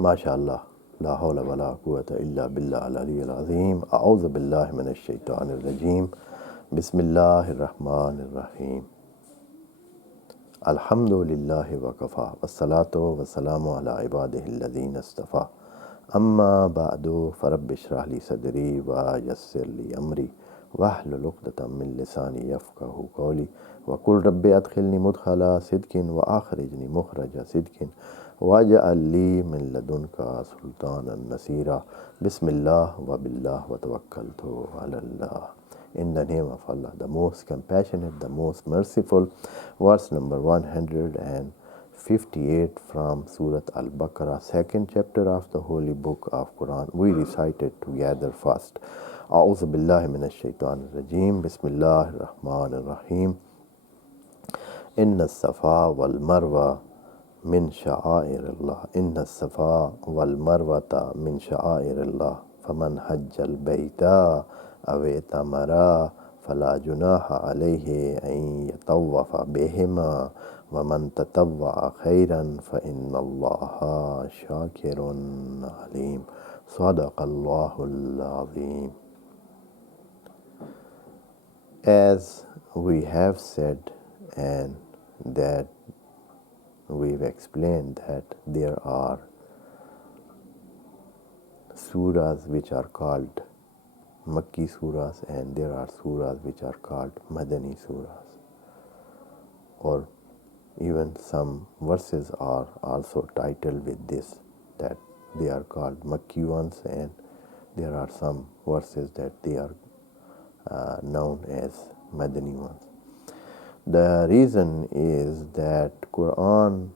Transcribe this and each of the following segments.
MashaAllah. La hawla wa la quwwata illa billah al-ali al-azim. A'udhu billahi minash shaitanir rajim. Bismillahir rahmanir rahim. Alhamdulillahi wa kafa. Wassalatu wassalamu ala ibadihi alladhina istafa. Amma ba'du farabbi shrah li sadri wa yassir li amri wahlul 'uqdatam min lisani yafqahu qawli wa qul rabbi adkhilni mudkhala sidqin wa akhrijni mukhraja sidqin waj'al li min ladunka sultanan nasira. Bismillah wa billah wa tawakkaltu ala Allah. In the name of Allah, the most compassionate, the most merciful. Verse number 158 from Surah Al-Baqarah, second chapter of the holy book of Quran. We recite it together first. A'udhu billahi minash shaitanir rajim. Bismillahir rahmanir rahim. Inna as-safa wal marwa min sha'airillah. Inna as-safa wal marwata min sha'airillah. Faman hajjal bayta aw itamara fala junaha alayhi an yatawwafa bihima wa man tatawwa'a khairan fa inna Allaha shakirun alim. Sadaqallahul azim. As we have said, and that we've explained, that there are surahs which are called Makki surahs, and there are surahs which are called Madani surahs, or even some verses are also titled with this, that they are called Makki ones, and there are some verses that they are known as Madani ones. The reason is that Quran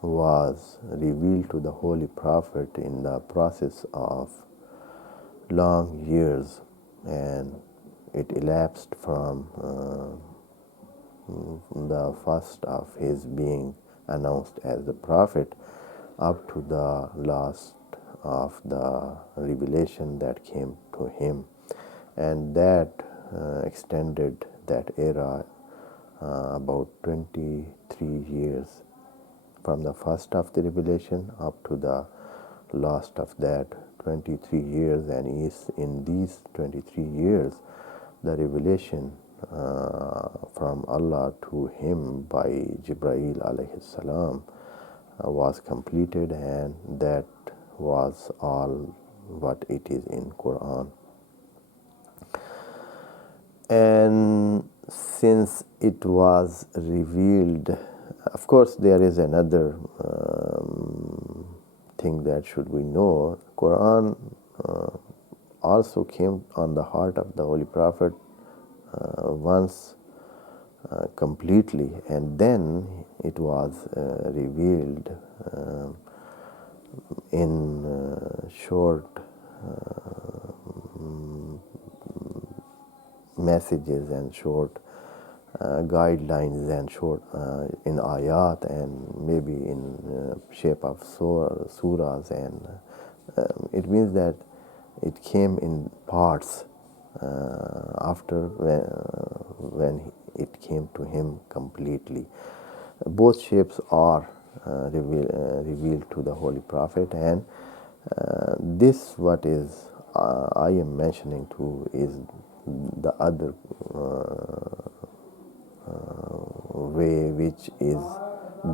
was revealed to the Holy Prophet in the process of long years, and it elapsed from the first of his being announced as the Prophet up to the last of the revelation that came to him, and that extended that era about 23 years, from the first of the revelation up to the last of that 23 years. And is in these 23 years the revelation from Allah to him by Jibreel alayhi salam was completed, and that was all what it is in Quran. And since it was revealed, of course there is another thing that should we know. Quran also came on the heart of the Holy Prophet once completely, and then it was revealed in short messages and short guidelines and short in ayat, and maybe in shape of surahs, and it means that it came in parts after when it came to him completely. Both shapes are revealed to the Holy Prophet, and this what is I am mentioning to is the other way which is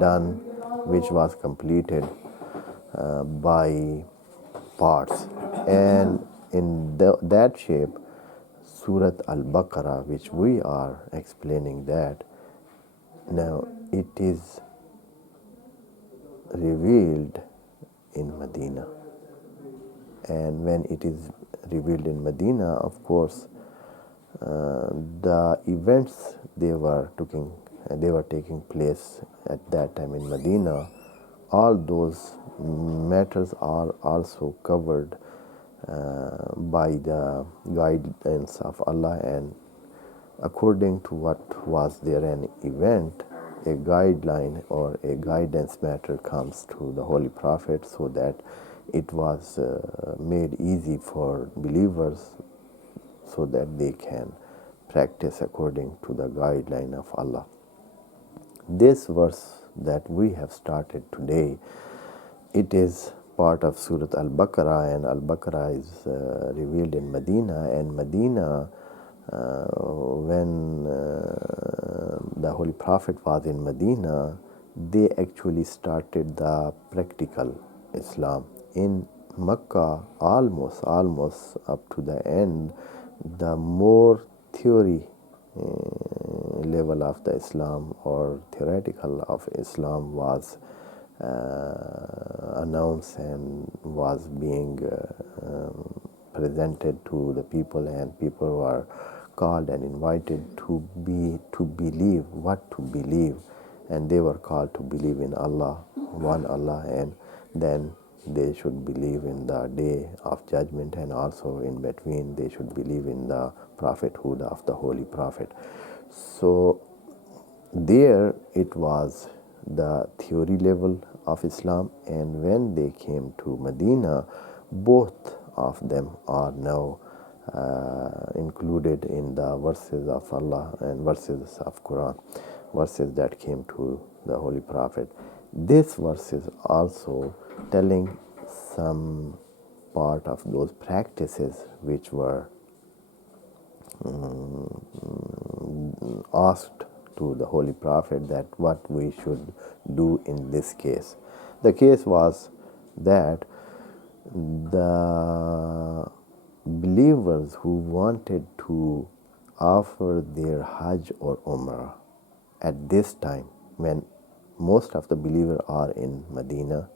done, which was completed by parts. And in that shape, Surah Al-Baqarah, which we are explaining, that now it is revealed in Medina. And when it is revealed in Medina, of course, the events they were taking place at that time in Medina, all those matters are also covered by the guidance of Allah, and according to what was there an event, a guideline or a guidance matter comes to the Holy Prophet, so that it was made easy for believers, so that they can practice according to the guideline of Allah. This verse that we have started today it is part of Surah Al-Baqarah, and Al-Baqarah is revealed in Medina, and Medina, when the Holy Prophet was in Medina, they actually started the practical Islam. In Mecca, almost up to the end, the more theory level of the Islam or theoretical of Islam was announced and was being presented to the people, and people were called and invited to believe what to believe, and they were called to believe in Allah, one Allah, and then they should believe in the day of judgment, and also in between they should believe in the prophethood of the Holy Prophet. So there it was the theory level of Islam, and when they came to Medina, both of them are now included in the verses of Allah and verses of Quran, verses that came to the Holy Prophet. This verse is also telling some part of those practices which were asked to the Holy Prophet, that what we should do in this case. The case was that the believers who wanted to offer their Hajj or Umrah at this time, when most of the believers are in Medina,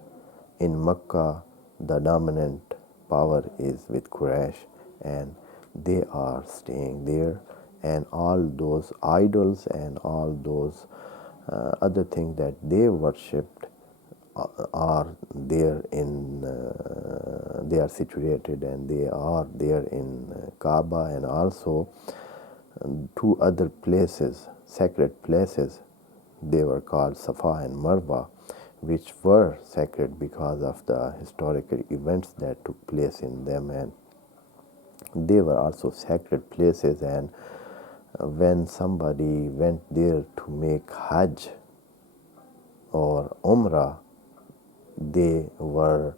in Mecca the dominant power is with Quraysh, and they are staying there, and all those idols and all those other things that they worshipped are there in they are situated, and they are there in Kaaba, and also two other places, sacred places. They were called Safa and Marwa, which were sacred because of the historical events that took place in them, and they were also sacred places. And when somebody went there to make Hajj or Umrah, they were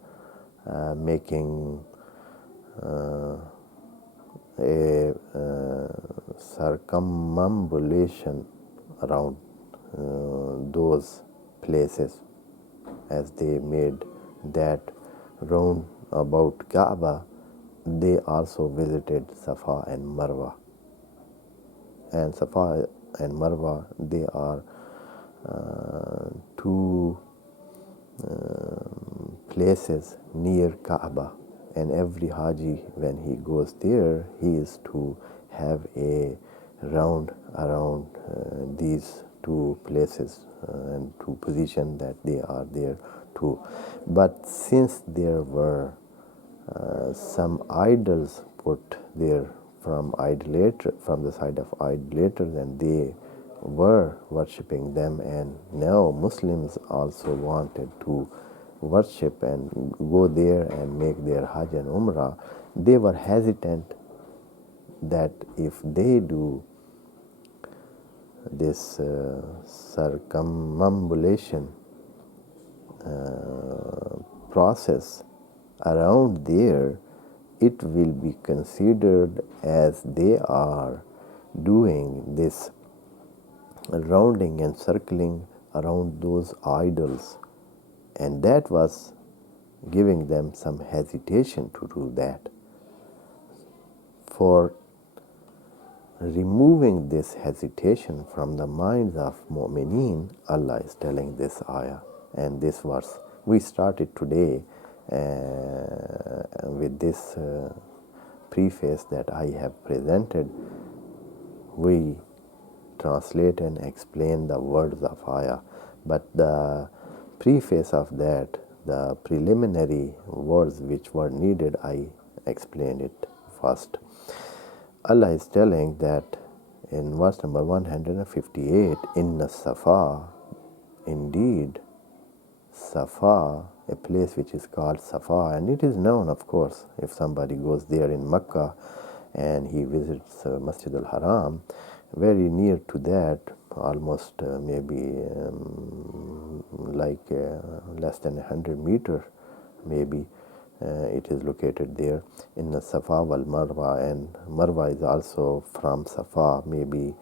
making a circumambulation around those places. As they made that round about Kaaba, they also visited Safa and Marwa. And Safa and Marwa, they are two places near Kaaba, and every Haji, when he goes there, he is to have a round around these two places and to position that they are there too. But since there were some idols put there from the side of idolaters, and they were worshipping them, and now Muslims also wanted to worship and go there and make their Hajj and Umrah. They were hesitant that if they do this circumambulation process around there, it will be considered as they are doing this rounding and circling around those idols, and that was giving them some hesitation to do that. For removing this hesitation from the minds of mu'mineen, Allah is telling this ayah and this verse. We started today with this preface that I have presented. We translate and explain the words of ayah, but the preface of that, the preliminary words which were needed, I explained it first. Allah is telling that in verse number 158, Inna Safa, indeed Safa, a place which is called Safa, and it is known, of course, if somebody goes there in Mecca and he visits Masjid al-Haram, Very near to that, almost maybe like less than 100 meters, maybe it is located there in the Safa wal Marwa, and Marwa is also from Safa, maybe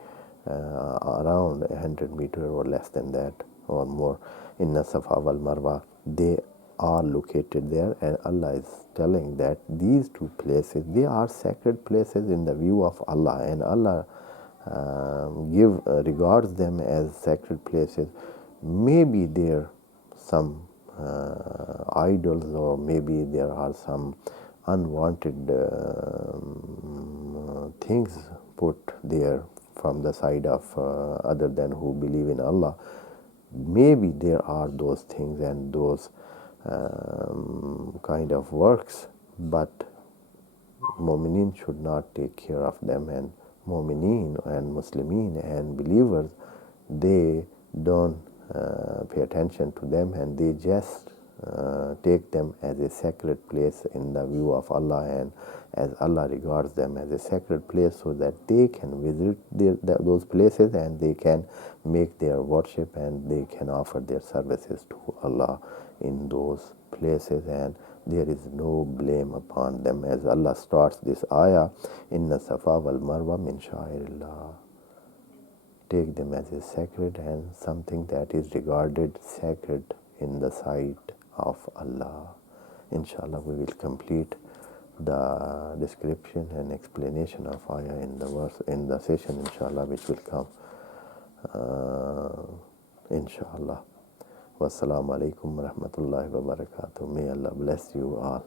around 100 meters or less than that or more. In the Safa wal Marwa, they are located there, and Allah is telling that these two places, they are sacred places in the view of Allah, and Allah regards them as sacred places. Maybe there some idols, or maybe there are some unwanted things put there from the side of other than who believe in Allah. Maybe there are those things and those kind of works, but Mu'mineen should not take care of them, and Mu'mineen and Muslimin and believers, they don't pay attention to them, and they just take them as a sacred place in the view of Allah, and as Allah regards them as a sacred place, so that they can visit those places, and they can make their worship, and they can offer their services to Allah in those places, and there is no blame upon them. As Allah starts this ayah, Inna Safa wal Marwa min sha'airillah. Take them as a sacred and something that is regarded sacred in the sight of Allah. Inshallah, we will complete the description and explanation of ayah in the verse in the session, inshallah, which will come. Inshallah. Wassalamu alaikum wa rahmatullahi wa barakatuh. May Allah bless you all.